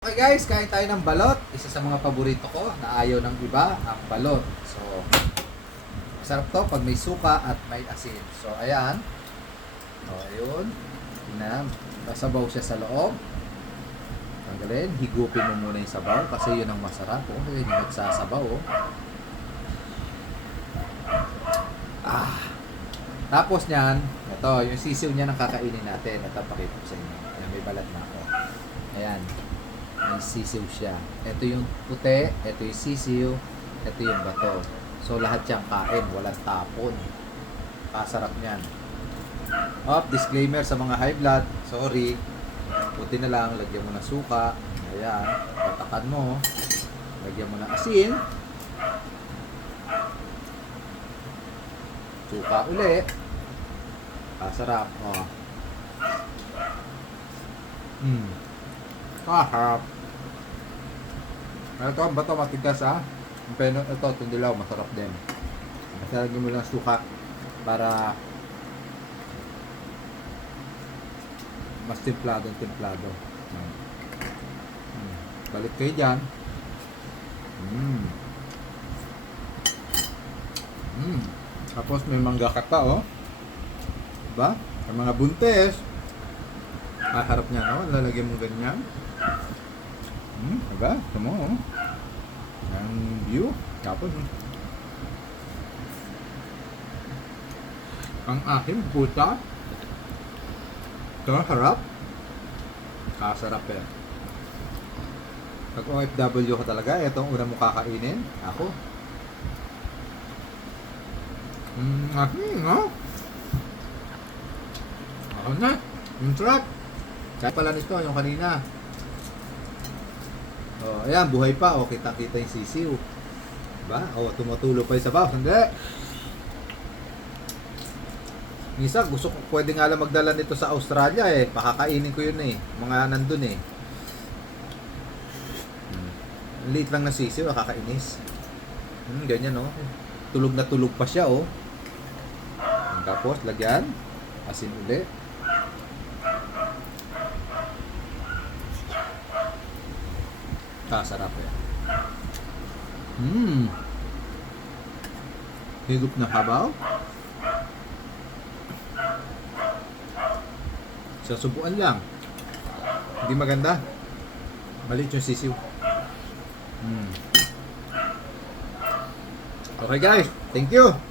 Okay guys, kain tayo ng balot. Isa sa mga paborito ko na ayaw ng iba, ang balot. So, masarap to pag may suka at may asin. So, ayan. O, ayun. Tingnan. Sasabaw siya sa loob. Tanggalin. Higupin mo muna yung sabaw kasi yun ang masarap. O, hindi magsasabaw. O. Tapos niyan, ito, yung sisiw niya ang kakainin natin. Ito, pakita ko sa inyo. Ayan, may balat na ako. Ayan. May sisiw siya. Ito yung puti, ito yung sisiw, ito yung bato. So lahat siyang kain, walang tapon. Kasarap niyan. Disclaimer sa mga high blood, sorry. Puti na lang, lagyan mo ng suka. Ayan, patakan mo. Lagyan mo ng asin. Suka uli. Kasarap. Harap. Ito ang bato matigas Pero ito tundilaw masarap din. Lagyan mo lang suka para mas templado. Balik kayo dyan. Tapos may mangga ka pa diba? Ang mga buntes harap niya lalagyan mo ganyan. Diba? Ito mo ang view. Tapos ang aking puta ito harap. Sarap pag OFW ka talaga, ito ang una mo kakainin. Ako ako na yung sarap. Kaya pala nito yung kanina. Ayan, buhay pa. Kita-kita yung sisiw. Diba? Tumutulo pa yung sabaw. Hindi. Minsan, pwede nga lang magdala nito sa Australia Pakakainin ko yun mga nandun Liit lang na sisiw, nakakainis. Ganyan tulog na tulog pa siya Tapos, lagyan. Asin uli. Sarap Higup na habaw. Sa subuan lang. Hindi maganda. Maliit yung sisiw. Okay guys, thank you.